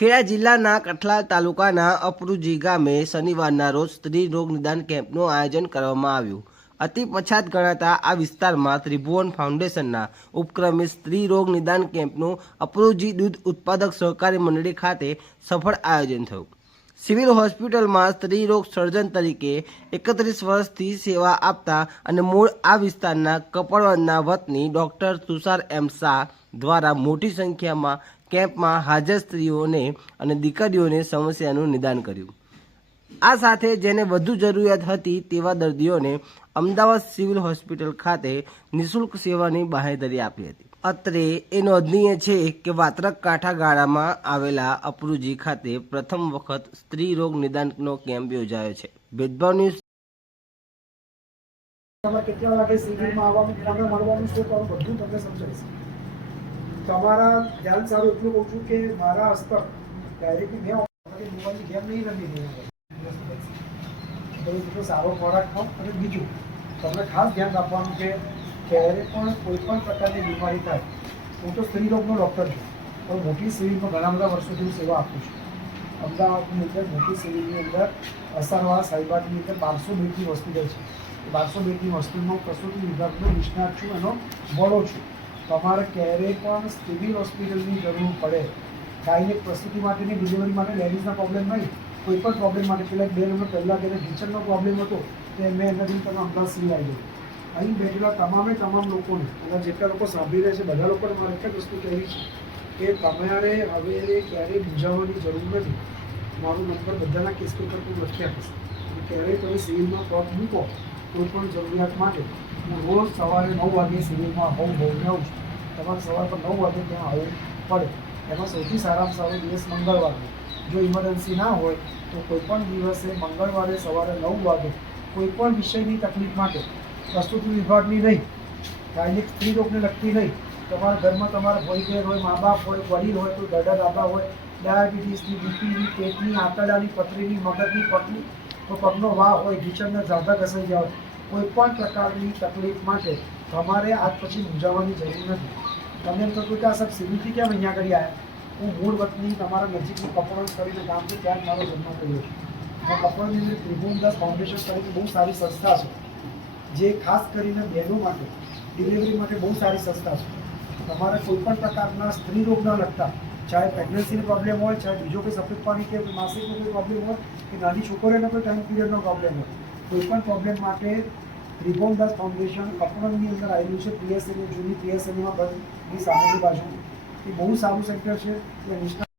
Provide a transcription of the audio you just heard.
ખેડા જિલ્લાના કઠલાલ તાલુકાના અપરુજી ગામે શનિવારના રોજ સ્ત્રી રોગ નિદાન કેમ્પનું આયોજન કરવામાં આવ્યું. અતિ પછાત ગણાતા આ વિસ્તારમાં ત્રિભુવન ફાઉન્ડેશનના ઉપક્રમે સ્ત્રી રોગ નિદાન કેમ્પનું અપરુજી દૂધ ઉત્પાદક સહકારી મંડળી ખાતે સફળ આયોજન થયું. સિવિલ હોસ્પિટલમાં સ્ત્રી રોગ સર્જન તરીકે એકત્રીસ વર્ષથી સેવા આપતા અને મૂળ આ વિસ્તારના કપડવંદના વતની ડૉક્ટર તુષાર એમ શાહ દ્વારા મોટી સંખ્યામાં કેમ્પમાં હાજર સ્ત્રીઓને અને દીકરીઓને સમસ્યાનું નિદાન કર્યું. આ સાથે જેને વધુ જરૂરિયાત હતી તેવા દર્દીઓને અમદાવાદ સિવિલ હોસ્પિટલ ખાતે નિઃશુલ્ક સેવાની બાહેધરી આપી હતી. અત્રે એ નોંધનીય છે કે વાત્રક કાંઠા ગાળામાં આવેલા અપરુજી ખાતે પ્રથમ વખત સ્ત્રી રોગ નિદાનનો કેમ્પ યોજાયો છે. ભેદભાવ ન્યૂઝ કેટલા વાગે સિવિલમાં આવવાનું કોને મળવાનું શું કરવાનું, બધું તમને સમજાવીશ. તમારા ધ્યાન સારું એટલું કહું છું કે મારા હસ્તક ડાયરેક્ટલી મેં મોબાઈલની ગેમ નહીં રમી બધું સારો ખોરાક ખાઓ અને બીજું, તમને ખાસ ધ્યાન રાખવાનું કે ક્યારે પણ કોઈ પણ પ્રકારની બીમારી થાય, હું તો સ્ત્રી રોગનો ડૉક્ટર છું, પણ મોટી સિવિલમાં ઘણા બધા વર્ષોથી સેવા આપું છું. અમદાવાદની અંદર મોટી સિવિલની અંદર અસારવાળા સાહેબાની અંદર બારસો બેડની હોસ્પિટલ છે. બારસો બેડની હોસ્પિટલમાં પ્રસૂતિ વિભાગનો નિષ્ણાત છું, એનો વડો છું. તમારે ક્યારેય પણ સિવિલ હોસ્પિટલની જરૂર પડે ગાયને પ્રસૂતિ માટેની ડિલિવરી માટે લેડીઝના પ્રોબ્લેમ નહીં, કોઈ પણ પ્રોબ્લેમ માટે. પેલા બે નંબર પહેલાં જ્યારે કિચનનો પ્રોબ્લેમ હતો, તો મેં એનાથી તમે અમદાવાદ સિવિલ આવી ગયો અહીં બેઠેલા તમામે તમામ લોકોને અને જેટલા લોકો સાંભળી રહ્યા છે, બધા લોકોને મારે એક જ વસ્તુ કહેવી છે, કે તમારે હવે ક્યારેય મૂંઝાવવાની જરૂર નથી. મારો નંબર બધાના કેસ પેપર પર લખી આપીશ ક્યારેય તમે સિવિલમાં પગ મૂકો કોઈ પણ જરૂરિયાત માટે હું રોજ સવારે નવ વાગે સિવિલમાં હોઉં હોઉં આવું છું. તમારે સવાર પર નવ વાગે ત્યાં આવવું પડે. એમાં સૌથી સારામાં સારો દિવસ મંગળવારનો જો ઇમરજન્સી ના હોય, તો કોઈ પણ દિવસે મંગળવારે સવારે નવ વાગે કોઈ પણ વિષયની તકલીફ માટે પ્રસ્તુતિ વિભાગની નહીં, ગાયનિક સ્ત્રી રોગને લગતી નહીં. તમારા ઘરમાં તમારા ભાઈ બહેન હોય, મા બાપ હોય, વડીલ હોય તો દાદા દાદા હોય, ડાયાબિટીસની, બીપીની, પેટની, આંતરડાની, પથરીની, મગજની પટલી તો પગનો વાહ હોય કિચનના ઝાઝા ઘસાઈ ગયા હોય, કોઈ પણ પ્રકારની તકલીફ માટે તમારે આજ પછી મૂંઝાવવાની જરૂર નથી. તમે એમ થતું કે આ સાહેબ સિવિલથી કેમ અહીંયા કરી આવ્યા? હું મૂળ વતની તમારા નજીકનું કપડવંજ કરીને ગામ ત્યાં જ મારો જન્મ થયો છે. આ કપડવંજની અંદર ત્રિભુવનદાસ ફાઉન્ડેશન કરીને બહુ સારી સંસ્થા છે, જે ખાસ કરીને બહેનો માટે ડિલિવરી માટે બહુ સારી સંસ્થા છે. તમારે કોઈ પણ પ્રકારના સ્ત્રી રોગના લગતા ચાહે પ્રેગ્નન્સીની પ્રોબ્લેમ હોય, ચાહે બીજો કોઈ સફેદ પાણી કે માસિકનો કોઈ પ્રોબ્લેમ હોય, કે નાની છોકરીઓને કોઈ ટાઈમ પીરિયડનો પ્રોબ્લેમ હોય. કોઈ પણ પ્રોબ્લેમ માટે ત્રિભુવનદાસ ફાઉન્ડેશન કપડની અંદર આવેલું છે પીએસએની જૂની પીએસએનીમાં બંધની સામેની બાજુ એ બહુ સારું સેન્ટર છે નિષ્ણાત